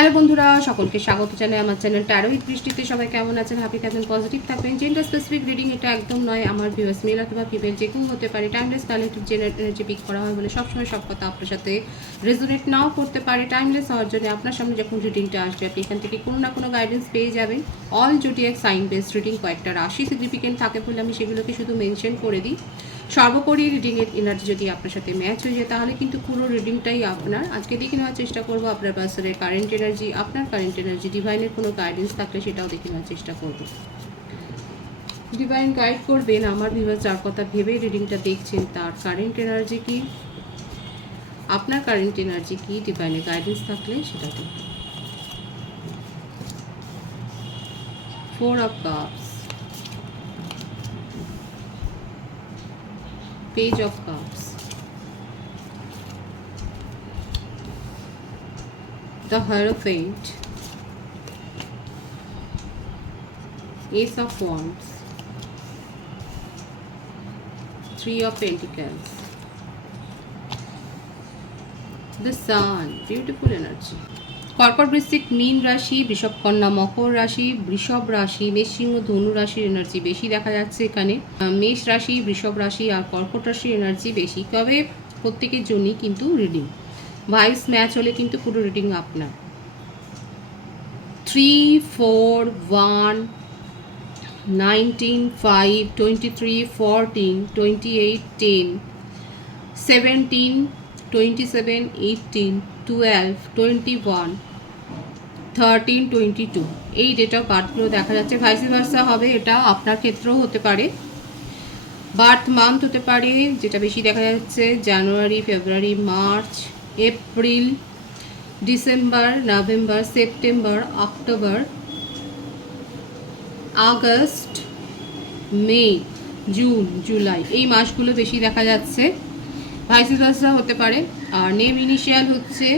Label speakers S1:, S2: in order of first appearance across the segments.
S1: Hello বন্ধুরা, সকলকে স্বাগত জানাই আমার চ্যানেল ট্যারো উইথ বৃষ্টিতে সবাই কেমন আছেন? হ্যাপি থাকবেন পজিটিভ থাকবেন। জেন্ডার স্পেসিফিক রিডিং এটা একদম নয়। আমার ভিউয়ার্স মেল অথবা ফিমেল যে কেউ হতে পারে। Timeless collective general energy pick করা হয় বলে সবসময় সব কথা আপনার সাথে রেজোনেট নাও করতে পারে। টাইমলেস হওয়ার জন্য আপনার সামনে যখন রিডিংটা আসবে, আপনি এখান থেকে কোনো না কোনো গাইডেন্স পেয়ে যাবেন। All zodiac sign based reading কয়েকটা রাশি সিগনিফিকেন্ট থাকে বলে আমি সেগুলোকে শুধু মেনশন করে দিই। সর্বোপরি রিডিংয়ের এনার্জি যদি আপনার সাথে ম্যাচ হয়ে যায়, তাহলে কিন্তু পুরো রিডিংটাই আপনার। আজকে দেখে নেওয়ার চেষ্টা করব আপনার পার্সনের কারেন্ট এনার্জি আপনার কারেন্ট এনার্জি ডিভাইনের কোনো গাইডেন্স থাকলে সেটাও দেখে নেওয়ার চেষ্টা করব। ডিভাইন গাইড করবেন, আমার ভিভার যার কথা ভেবে রিডিংটা দেখছেন, তার কারেন্ট এনার্জি কি? আপনার কারেন্ট এনার্জি কি? ডিভাইনের গাইডেন্স থাকলে সেটা দেখুন four of cups page of cups. The hierophant. Ace of wands. Three of pentacles. The sun. Beautiful energy কর্কট বৃশ্চিক মীন রাশি, বৃষভ কন্যা মকর রাশি, বৃষভ রাশি, মেষ সিংহ ধনু রাশির এনার্জি বেশি দেখা যাচ্ছে এখানে। মেষ রাশি, বৃষভ রাশি আর কর্কট রাশির এনার্জি বেশি। তবে প্রত্যেকের জন্যই কিন্তু রিডিং ভাইস ম্যাচ হলে কিন্তু পুরো রিডিং আপনার। Three four one nineteen five twenty three fourteen twenty eight ten seventeen twenty seven eighteen twelve twenty one thirteen twenty two এই ডেট অফ বার্থগুলো দেখা যাচ্ছে। ভাইসি ভার্সা হবে এটা, আপনার ক্ষেত্রেও হতে পারে। বার্থ মান্থ হতে পারে, যেটা বেশি দেখা যাচ্ছে January February March April December November September October August May June July এই মাসগুলো বেশি দেখা যাচ্ছে। ভাইসি ভার্সা হতে পারে। আর নেম ইনিশিয়াল হচ্ছে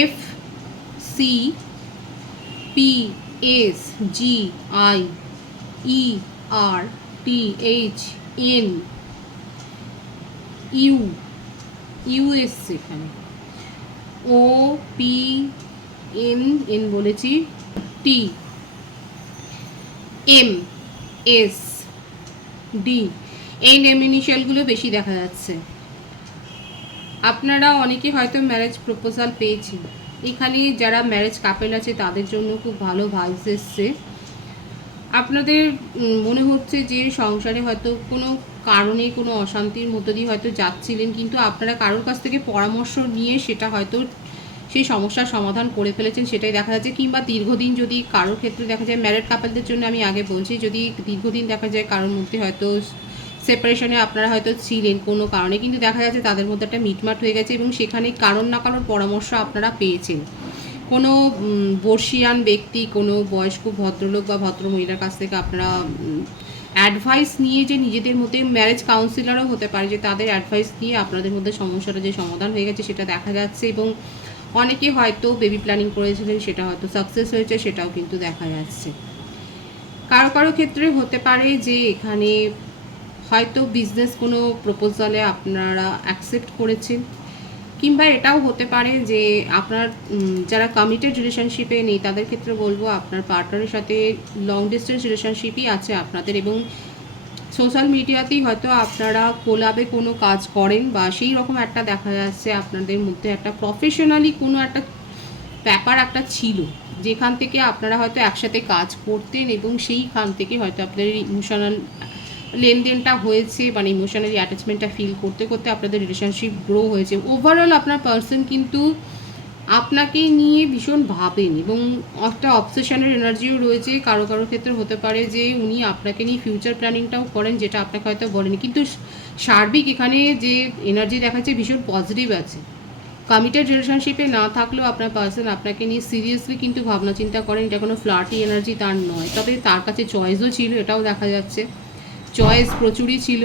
S1: F C P S G I E R T H N U U এসছে এখানে। ও পি এন এন বলেছি টি এম এস ডি এই নেম ইনিশিয়ালগুলো বেশি দেখা যাচ্ছে। আপনারা অনেকে হয়তো ম্যারেজ প্রপোজাল পেয়েছেন। এখানে যারা ম্যারেজ কাপেল আছে, তাদের জন্য খুব ভালো ভাইস এসছে। আপনাদের মনে হচ্ছে যে সংসারে হয়তো কোনো কারণে, কোনো অশান্তির মধ্য দিয়ে হয়তো যাচ্ছিলেন, কিন্তু আপনারা কারোর কাছ থেকে পরামর্শ নিয়ে সেটা হয়তো সেই সমস্যার সমাধান করে ফেলেছেন, সেটাই দেখা যাচ্ছে। কিংবা দীর্ঘদিন যদি কারোর ক্ষেত্রে দেখা যায় ম্যারেড কাপেলদের জন্য আমি আগে বলছি, যদি দীর্ঘদিন দেখা যায়, কারোর মধ্যে হয়তো সেপারেশনে আপনারা হয়তো ছিলেন কোনো কারণে, কিন্তু দেখা যাচ্ছে তাদের মধ্যে একটা মিটমাট হয়ে গেছে এবং সেখানে কারোর না কারোর পরামর্শ আপনারা পেয়েছেন। কোনো বর্ষিয়ান ব্যক্তি, কোনো বয়স্ক ভদ্রলোক বা ভদ্র মহিলার কাছ থেকে আপনারা অ্যাডভাইস নিয়ে যে নিজেদের মধ্যে ম্যারেজ কাউন্সিলারও হতে পারে, যে তাদের অ্যাডভাইস নিয়ে আপনাদের মধ্যে সমস্যাটা যে সমাধান হয়ে গেছে সেটা দেখা যাচ্ছে এবং অনেকে হয়তো বেবি প্ল্যানিং করেছিলেন, সেটা হয়তো সাকসেস হয়েছে, সেটাও কিন্তু দেখা যাচ্ছে। কারও কারও ক্ষেত্রে হতে পারে যে এখানে হয়তো বিজনেস কোনো প্রপোজালে আপনারা অ্যাকসেপ্ট করেছেন, কিংবা এটাও হতে পারে যে আপনার যারা কমিটেড রিলেশনশিপে নেই, তাদের ক্ষেত্রে বলব আপনার পার্টনারের সাথে লং ডিস্টেন্স রিলেশনশিপই আছে আপনাদের এবং সোশ্যাল মিডিয়াতেই হয়তো আপনারা কোলাবে কোনো কাজ করেন বা সেই রকম একটা দেখা যাচ্ছে আপনাদের মধ্যে একটা প্রফেশনালি কোনো একটা ব্যাপার একটা ছিল, যেখান থেকে আপনারা হয়তো একসাথে কাজ করতেন এবং সেইখান থেকে হয়তো আপনাদের ইমোশনাল লেনদেনটা হয়েছে মানে ইমোশনালি অ্যাটাচমেন্টটা ফিল করতে করতে আপনাদের রিলেশনশিপ গ্রো হয়েছে। ওভারঅল আপনার পার্সন কিন্তু আপনাকে নিয়ে ভীষণ ভাবেন এবং একটা অবসেশনের এনার্জিও রয়েছে। কারও কারও ক্ষেত্রে হতে পারে যে উনি আপনাকে নিয়ে ফিউচার প্ল্যানিংটাও করেন, যেটা আপনাকে হয়তো বলেনি। কিন্তু সার্বিক এখানে যে এনার্জি দেখাচ্ছে ভীষণ পজিটিভ আছে। কমিটেড রিলেশনশিপে না থাকলেও আপনার পার্সন আপনাকে নিয়ে সিরিয়াসলি কিন্তু ভাবনা চিন্তা করেন। এটা কোনো ফ্লার্টি এনার্জি তার নয়। তবে তার কাছে চয়েসও ছিল, এটাও দেখা যাচ্ছে। চয়েস প্রচুরই ছিল।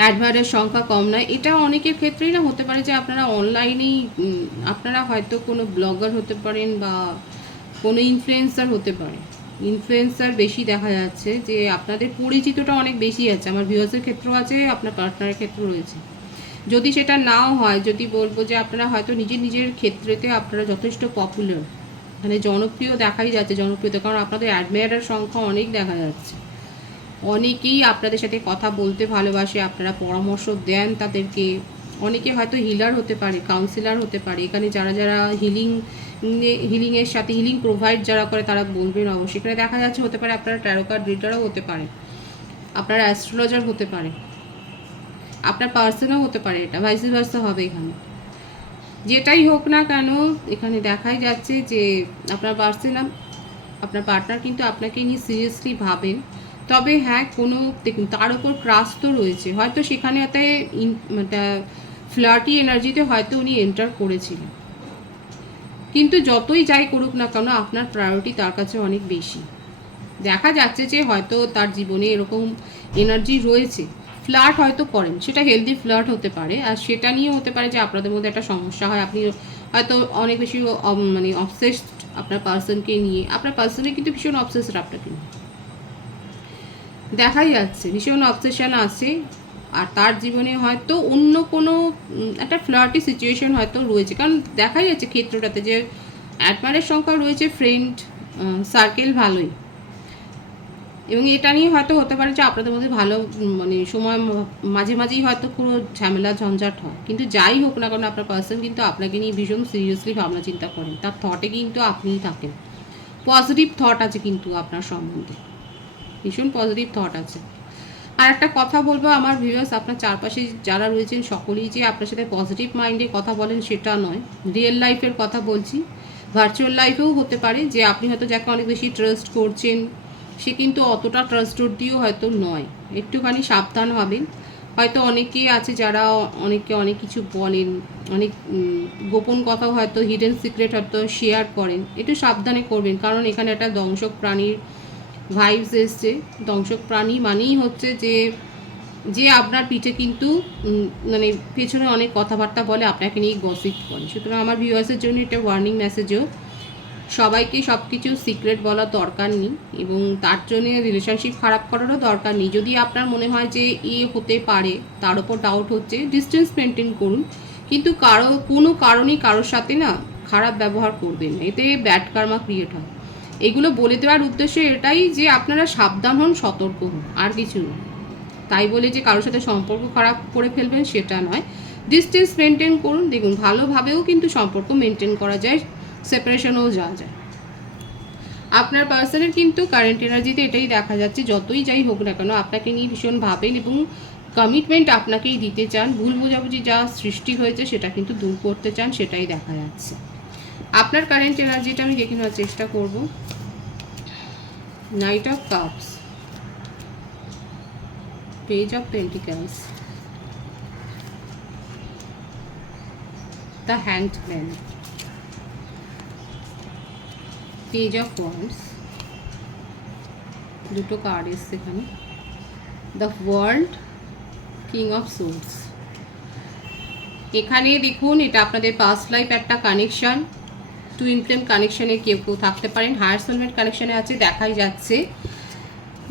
S1: অ্যাডভারের সংখ্যা কম নয়। এটা অনেকের ক্ষেত্রেই না হতে পারে যে আপনারা অনলাইনেই আপনারা হয়তো কোনো ব্লগার হতে পারেন বা কোনো ইনফ্লুয়েন্সার হতে পারে ইনফ্লুয়েন্সার বেশি দেখা যাচ্ছে যে আপনাদের পরিচিতটা অনেক বেশি আছে। আমার ভিউয়ার্সের ক্ষেত্রেও আছে, আপনার পার্টনারের ক্ষেত্রেও রয়েছে। যদি সেটা নাও হয়, যদি বলব যে আপনারা হয়তো নিজের নিজের ক্ষেত্রেতে আপনারা যথেষ্ট পপুলার মানে জনপ্রিয় দেখাই যাচ্ছে জনপ্রিয়তা, কারণ আপনাদের অ্যাডমায়ারের সংখ্যা অনেক দেখা যাচ্ছে। অনেকেই আপনাদের সাথে কথা বলতে ভালোবাসে, আপনারা পরামর্শ দেন তাদেরকে। অনেকে হয়তো হিলার হতে পারে কাউন্সিলার হতে পারে। এখানে যারা যারা হিলিং হিলিংয়ের সাথে হিলিং প্রোভাইড যারা করে তারা বলবেন অবশ্যই। এখানে দেখা যাচ্ছে হতে পারে আপনারা ট্যারো কার্ড রিডারও হতে পারে, আপনারা অ্যাস্ট্রোলজার হতে পারে, আপনার পার্সনও হতে পারে এটা ভাইসি ভার্সা হবে এখানে। যেটাই হোক না কেন, এখানে দেখাই যাচ্ছে যে আপনার পার্সন আপনার পার্টনার কিন্তু আপনাকে নিয়ে সিরিয়াসলি ভাবেন। তবে হ্যাঁ কোনো দেখুন, তার উপর ক্রাস তো রয়েছে। হয়তো সেখানে একটা ফ্লার্টি এনার্জিতে হয়তো উনি এন্টার করেছিলেন। কিন্তু যতই যাই করুক না কেন, আপনার প্রায়োরিটি তার কাছে অনেক বেশি। দেখা যাচ্ছে যে হয়তো তার জীবনে এরকম এনার্জি রয়েছে। ফ্লার্ট হয়তো করেন, সেটা হেলদি ফ্লার্ট হতে পারে। আর সেটা নিয়ে হতে পারে যে আপনাদের মধ্যে একটা সমস্যা হয়, আপনি হয়তো অনেক বেশি মানে অবসেসড আপনার পার্সনকে নিয়ে। আপনার পার্সনে কিন্তু ভীষণ অবসেসড আপনাকে নিয়ে। দেখাই যাচ্ছে, ভীষণ অবসেশন আছে। আর তার জীবনে হয়তো অন্য কোনো একটা ফ্লার্টি সিচুয়েশন হয়তো রয়েছে। কারণ দেখাই যাচ্ছে ক্ষেত্রটাতে যে অ্যাডমারের সংখ্যা রয়েছে ফ্রেন্ড সার্কেল ভালোই। এবং এটা নিয়ে হয়তো হতে পারে যে আপনাদের মধ্যে ভালো মানে সময় মাঝে মাঝেই হয়তো পুরো ঝামেলা ঝঞ্ঝাট হয়। কিন্তু যাই হোক না কেন আপনার পার্সন কিন্তু আপনাকে নিয়ে ভীষণ সিরিয়াসলি ভাবনা চিন্তা করেন। তার থটে কিন্তু আপনিই থাকেন। পজিটিভ থট আছে কিন্তু আপনার সম্বন্ধে। ভীষণ পজিটিভ থট আছে। আর একটা কথা বলব, আমার ভিউয়ার্স আপনার চারপাশে যারা রয়েছেন, সকলেই যে আপনার সাথে পজিটিভ মাইন্ডে কথা বলেন, সেটা নয়। রিয়েল লাইফের কথা বলছি। ভার্চুয়াল লাইফেও হতে পারে যে আপনি হয়তো যাকে অনেক বেশি ট্রাস্ট করছেন, সে কিন্তু অতটা ট্রাস্ট ট্রাস্টডিও হয়তো নয়। একটুখানি সাবধান হবেন। হয়তো অনেকেই আছে যারা অনেকে অনেক কিছু বলেন, অনেক গোপন কথাও হয়তো হিডেন সিক্রেট হয়তো শেয়ার করেন। একটু সাবধানে করবেন, কারণ এখানে একটা দংশক প্রাণীর ভাইবস এসছে। দংশক প্রাণী মানেই হচ্ছে যে যে আপনার পিঠে কিন্তু মানে পেছনে অনেক কথাবার্তা বলে, আপনাকে নিয়ে গসিপ করে। সুতরাং আমার ভিউয়ার্সের জন্য এটা ওয়ার্নিং মেসেজও সবাইকে সব কিছু সিক্রেট বলার দরকার নেই এবং তার জন্য রিলেশনশিপ খারাপ করারও দরকার নেই। যদি আপনার মনে হয় যে এ হতে পারে, তার উপর ডাউট হচ্ছে ডিস্টেন্স মেনটেন করুন। কিন্তু কারও, কোনো কারণেই কারোর সাথে না খারাপ ব্যবহার করবেন না। এতে ব্যাড কার্মা ক্রিয়েট হয়। এগুলো বলে দেওয়ার উদ্দেশ্য এটাই যে আপনারা সাবধান হন, সতর্ক হন, আর কিছু না তাই বলে যে কারোর সাথে সম্পর্ক খারাপ করে ফেলবেন সেটা নয়। ডিস্টেন্স মেনটেন করুন, দেখুন ভালোভাবেও কিন্তু সম্পর্ক মেনটেন করা যায় সেপারেশনও যাওয়া যায়। আপনার পার্সনের কিন্তু কারেন্ট এনার্জিতে এটাই দেখা যাচ্ছে, যতই যাই হোক না কেন, আপনাকে নিয়ে ভীষণ ভাবেন এবং কমিটমেন্ট আপনাকেই দিতে চান, ভুল বোঝাবুঝি যা সৃষ্টি হয়েছে সেটা কিন্তু দূর করতে চান, সেটাই দেখা যাচ্ছে। আপনার কারেন্ট এনার্জিটা আমি দেখে নেওয়ার চেষ্টা করব। Knight of cups page of pentacles the hanged man page of wands দুটো কার্ড এসছে এখানে। The world king of swords এখানে দেখুন, এটা আপনাদের পাস্ট লাইফ একটা কানেকশন টুইন ফ্লেম কানেকশনে কেউ কেউ থাকতে পারেন। হায়ার সোলমেট কানেকশনে আছে, দেখাই যাচ্ছে।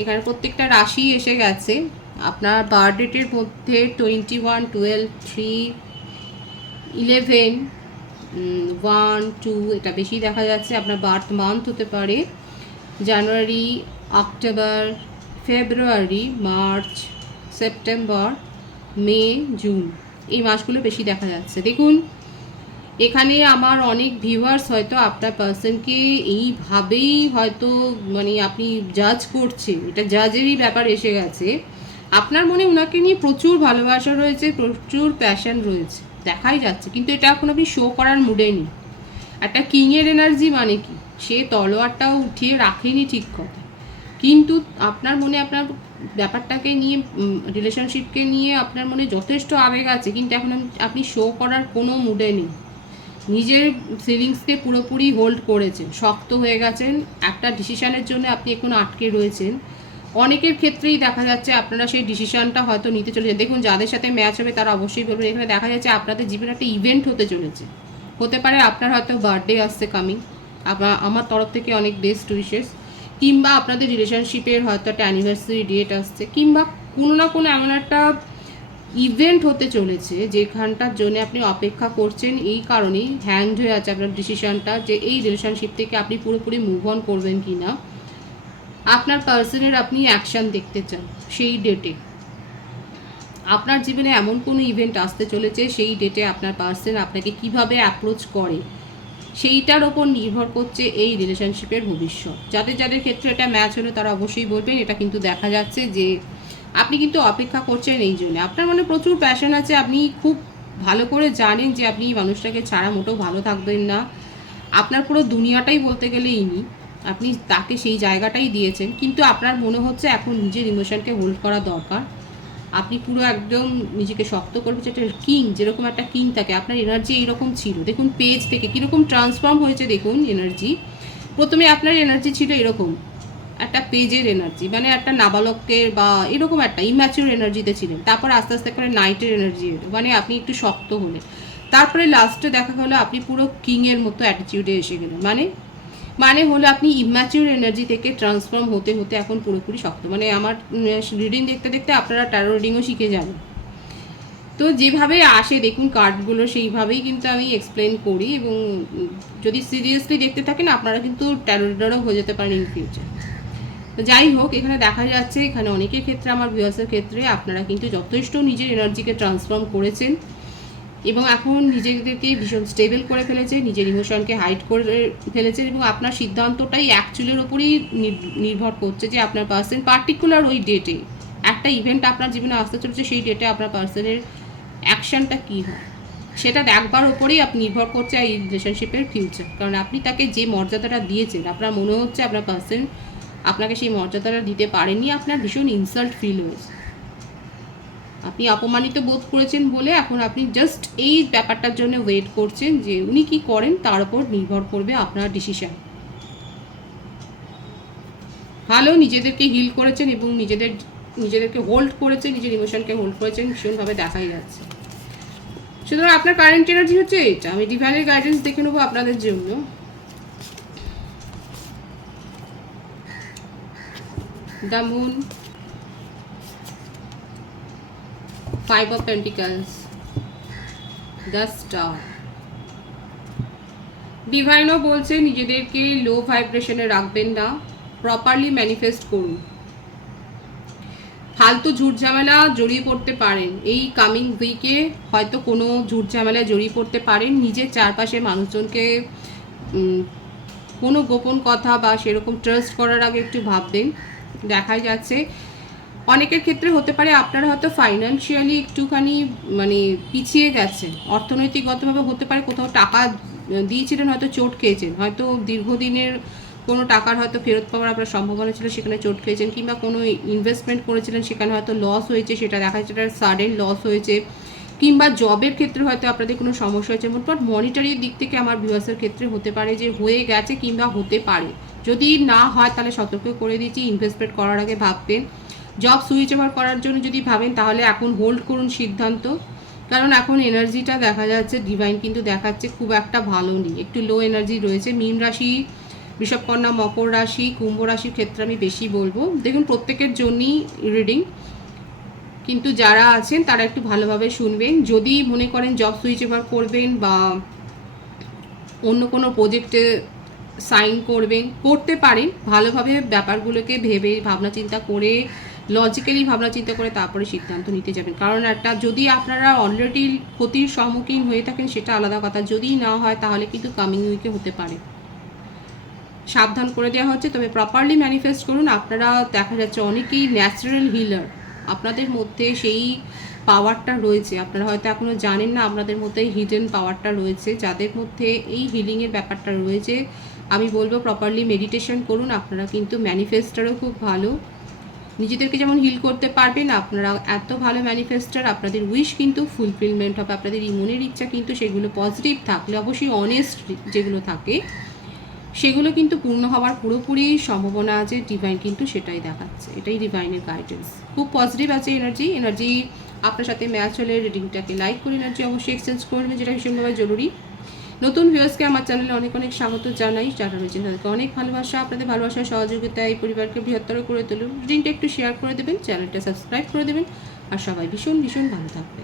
S1: এখানে প্রত্যেকটা রাশি এসে গেছে। আপনার বার্থ ডেটের মধ্যে twenty one twelve three eleven one two এটা বেশি দেখা যাচ্ছে। আপনার বার্থ মান্থ হতে পারে। January, October, February, March, September, May, June, এই মাসগুলো বেশি দেখা যাচ্ছে। দেখুন এখানে আমার অনেক ভিউয়ার্স হয়তো আপনার পার্সনকে এইভাবেই হয়তো মানে আপনি জাজ করছেন। এটা জাজেরই ব্যাপার এসে গেছে। আপনার মনে ওনাকে নিয়ে প্রচুর ভালোবাসা রয়েছে, প্রচুর প্যাশন রয়েছে। দেখাই যাচ্ছে। কিন্তু এটা এখন আপনি শো করার মুডে নেই। একটা কিংয়ের এনার্জি মানে কি? সে তলোয়ারটাও উঠিয়ে রাখেনি ঠিক কথা কিন্তু আপনার মনে, আপনার ব্যাপারটাকে নিয়ে রিলেশনশিপকে নিয়ে আপনার মনে যথেষ্ট আবেগ আছে। কিন্তু এখন আপনি শো করার কোনো মুডে নেই। নিজের ফিলিংসকে পুরোপুরি হোল্ড করেছেন, শক্ত হয়ে গেছেন। একটা ডিসিশানের জন্য আপনি এখন আটকে রয়েছেন। অনেকের ক্ষেত্রেই দেখা যাচ্ছে আপনারা সেই ডিসিশানটা হয়তো নিতে চলেছেন। দেখুন, যাদের সাথে ম্যাচ হবে তারা অবশ্যই বলবেন, এখানে দেখা যাচ্ছে আপনাদের জীবনে একটা ইভেন্ট হতে চলেছে। হতে পারে আপনার হয়তো বার্থডে আসছে কামিং আমার তরফ থেকে অনেক বেস্ট উইশেস কিংবা আপনাদের রিলেশনশিপের হয়তো একটা অ্যানিভার্সারি ডেট আসছে, কিংবা কোনো না কোনো এমন একটা ইভেন্ট হতে চলেছে, যেখানটার জন্য আপনি অপেক্ষা করছেন, এই কারণেই হ্যাংড হয়ে আছে আপনার ডিসিশনটা যে এই রিলেশনশিপ থেকে আপনি পুরোপুরি মুভ অন করবেন কি না আপনার পার্সনের আপনি অ্যাকশন দেখতে চান সেই ডেটে আপনার জীবনে এমন কোনো ইভেন্ট আসতে চলেছে, সেই ডেটে আপনার পার্সন আপনাকে কীভাবে অ্যাপ্রোচ করে, সেইটার ওপর নির্ভর করছে এই রিলেশনশিপের ভবিষ্যৎ। যাদের যাদের ক্ষেত্রে এটা ম্যাচ হলে, তারা অবশ্যই বলবেন, এটা কিন্তু দেখা যাচ্ছে যে আপনি কিন্তু অপেক্ষা করছেন এই জন্য। আপনার মনে প্রচুর প্যাশন আছে, আপনি খুব ভালো করে জানেন যে আপনি মানুষটাকে ছাড়া মোটেও ভালো থাকবেন না। আপনার পুরো দুনিয়াটাই বলতে গেলে ইনি। আপনি তাকে সেই জায়গাটাই দিয়েছেন। কিন্তু আপনার মনে হচ্ছে এখন নিজের ইমোশনকে হোল্ড করা দরকার। আপনি পুরো একদম নিজেকে শক্ত করবে যেটা কিং যেরকম একটা কিং থাকে। আপনার এনার্জি এইরকম ছিল। দেখুন পেজ থেকে কীরকম ট্রান্সফর্ম হয়েছে, দেখুন এনার্জি প্রথমে আপনার এনার্জি ছিল এরকম। একটা পেজের এনার্জি মানে একটা নাবালকের বা এরকম একটা ইম্যাচিওর এনার্জিতে ছিলেন। তারপর আস্তে আস্তে করে নাইটের এনার্জি মানে আপনি একটু শক্ত হলেন। তারপরে লাস্টে দেখা হলো আপনি পুরো কিংয়ের মতো অ্যাটিটিউডে এসে গেলেন। মানে মানে হলো আপনি ইম্যাচিওর এনার্জি থেকে ট্রান্সফর্ম হতে হতে এখন পুরোপুরি শক্ত। মানে আমার রিডিং দেখতে দেখতে আপনারা ট্যারো রিডিংও শিখে যাবেন। তো যেভাবে আসে, দেখুন কার্ডগুলো সেইভাবেই কিন্তু আমি এক্সপ্লেন করি এবং যদি সিরিয়াসলি দেখতে থাকেন, আপনারা কিন্তু ট্যারো রিডারও হয়ে যেতে পারেন ইন ফিউচার তো যাই হোক, এখানে দেখা যাচ্ছে, এখানে অনেকের ক্ষেত্রে, আমার ভিউয়ার্সের ক্ষেত্রে আপনারা কিন্তু যথেষ্ট নিজের এনার্জিকে ট্রান্সফর্ম করেছেন এবং এখন নিজেদেরকে ভীষণ স্টেবল করে ফেলেছে নিজের ইমোশনকে হাইড করে ফেলেছে এবং আপনার সিদ্ধান্তটাই অ্যাকচুয়ালের ওপরেই নির- নির্ভর করছে যে আপনার পার্সন পার্টিকুলার ওই ডেটে একটা ইভেন্ট আপনার জীবনে আসতে চলেছে, সেই ডেটে আপনার পার্সনের অ্যাকশনটা কী হয়? সেটা দেখবার ওপরেই আপনি নির্ভর করছে এই রিলেশনশিপের ফিউচার কারণ আপনি তাকে যে মর্যাদাটা দিয়েছেন, আপনার মনে হচ্ছে আপনার পার্সন আপনাকে সেই মর্যাদাটা দিতে পারেনি, আপনার ভীষণ ইনসাল্ট ফিল হয়েছে। আপনি অপমানিত বোধ করেছেন বলে এখন আপনি জাস্ট এই ব্যাপারটার জন্য ওয়েট করছেন যে উনি কি করেন, তার উপর নির্ভর করবে আপনার ডিসিশন ভালো নিজেদেরকে হিল করেছেন এবং নিজেদের, নিজেদেরকে হোল্ড করেছেন, নিজের ইমোশনকে হোল্ড করেছেন, ভীষণভাবে দেখাই যাচ্ছে। সুতরাং আপনার কারেন্ট এনার্জি হচ্ছে এটা। আমি ডিভাইনের গাইডেন্স দেখে নেব আপনাদের জন্য। The moon five of pentacles the star ডিভাইনও বলছে, নিজেদেরকে লো ভাইব্রেশনে রাখবেন না প্রপারলি ম্যানিফেস্ট করুন। ফালতু ঝুট ঝামেলা জড়িয়ে পড়তে পারেন। এই কামিং উইকে হয়তো কোনো ঝুট ঝামেলায় জড়িয়ে পড়তে পারেন। নিজের চারপাশে মানুষজনকে কোনো গোপন কথা বা সেরকম ট্রাস্ট করার আগে একটু ভাববেন। দেখাই যাচ্ছে। অনেকের ক্ষেত্রে হতে পারে আপনারা হয়তো ফাইন্যান্সিয়ালি একটুখানি মানে পিছিয়ে গেছেন। অর্থনৈতিকগতভাবে হতে পারে কোথাও টাকা দিয়েছিলেন, হয়তো চোট খেয়েছেন। হয়তো দীর্ঘদিনের কোনো টাকার হয়তো ফেরত পাওয়ার আপনার সম্ভাবনা ছিল, সেখানে চোট খেয়েছেন কিংবা কোনো ইনভেস্টমেন্ট করেছিলেন, সেখানে হয়তো লস হয়েছে, সেটা দেখা যাচ্ছে সাডেন লস হয়েছে। কিংবা জবের ক্ষেত্রে হয়তো আপনাদের কোনো সমস্যা হয়েছে। মোটমাট মনিটারির দিক থেকে আমার ভিউয়ার্সের ক্ষেত্রে হতে পারে যে হয়ে গেছে কিংবা হতে পারে। যদি না হয়, তাহলে সতর্ক করে দিচ্ছি ইনভেস্টমেন্ট করার আগে ভাববেন। জব সুইচ ওভার করার জন্য যদি ভাবেন, তাহলে এখন হোল্ড করুন সিদ্ধান্ত। কারণ এখন এনার্জিটা দেখা যাচ্ছে ডিভাইন কিন্তু দেখাচ্ছে খুব একটা ভালো নেই। একটু লো এনার্জি রয়েছে। মীন রাশি, বৃষভকন্যা, মকর রাশি, কুম্ভ রাশির ক্ষেত্রে আমি বেশি বলব। দেখুন, প্রত্যেকের জন্যই রিডিং কিন্তু যারা আছেন, তারা একটু ভালোভাবে শুনবেন। যদি মনে করেন জব সুইচ ওভার করবেন বা অন্য কোনো প্রজেক্টে সাইন করবেন, করতে পারেন, ভালোভাবে ব্যাপারগুলোকে ভেবে ভাবনা চিন্তা করে লজিক্যালি ভাবনা চিন্তা করে তারপরে সিদ্ধান্ত নিতে যাবেন। কারণ একটা যদি আপনারা অলরেডি ক্ষতির সম্মুখীন হয়ে থাকেন, সেটা আলাদা কথা। যদি না হয়, তাহলে কিন্তু কামিং উইকে হতে পারে। সাবধান করে দেওয়া হচ্ছে। তবে প্রপারলি ম্যানিফেস্ট করুন। আপনারা দেখা যাচ্ছে অনেকেই ন্যাচারাল হিলার আপনাদের মধ্যে সেই পাওয়ারটা রয়েছে। আপনারা হয়তো এখনও জানেন না, আপনাদের মধ্যে হিডেন পাওয়ারটা রয়েছে। যাদের মধ্যে এই হিলিংয়ের ব্যাপারটা রয়েছে আমি বলব প্রপারলি মেডিটেশন করুন, আপনারা কিন্তু ম্যানিফেস্টারও খুব ভালো। নিজেদেরকে যেমন হিল করতে পারবেন, আপনারা এত ভালো ম্যানিফেস্টার আপনাদের উইশ কিন্তু ফুলফিলমেন্ট হবে, আপনাদের এই মনের ইচ্ছা কিন্তু সেগুলো পজিটিভ থাকলে, অবশ্যই অনেস্ট যেগুলো থাকে, সেগুলো কিন্তু পূর্ণ হওয়ার পুরোপুরি সম্ভাবনা আছে ডিভাইন কিন্তু সেটাই দেখাচ্ছে, এটাই ডিভাইনের গাইডেন্স খুব পজিটিভ আছে এনার্জি এনার্জি আপনার সাথে ম্যাচ হলে রিডিংটাকে লাইক করে এনার্জি অবশ্যই এক্সচেঞ্জ করবে যেটা ভীষণভাবে জরুরি। নতুন ভিউয়ার্সকে আমার চ্যানেলে অনেক অনেক স্বাগত জানাই, যারা রয়েছেন তাদেরকে অনেক ভালোবাসা, আপনাদের ভালোবাসার সহযোগিতা এই পরিবারকে বৃহত্তর করে তুলুন। রিডিংটা একটু শেয়ার করে দেবেন চ্যানেলটা সাবস্ক্রাইব করে দেবেন, আর সবাই ভীষণ ভীষণ ভালো থাকবে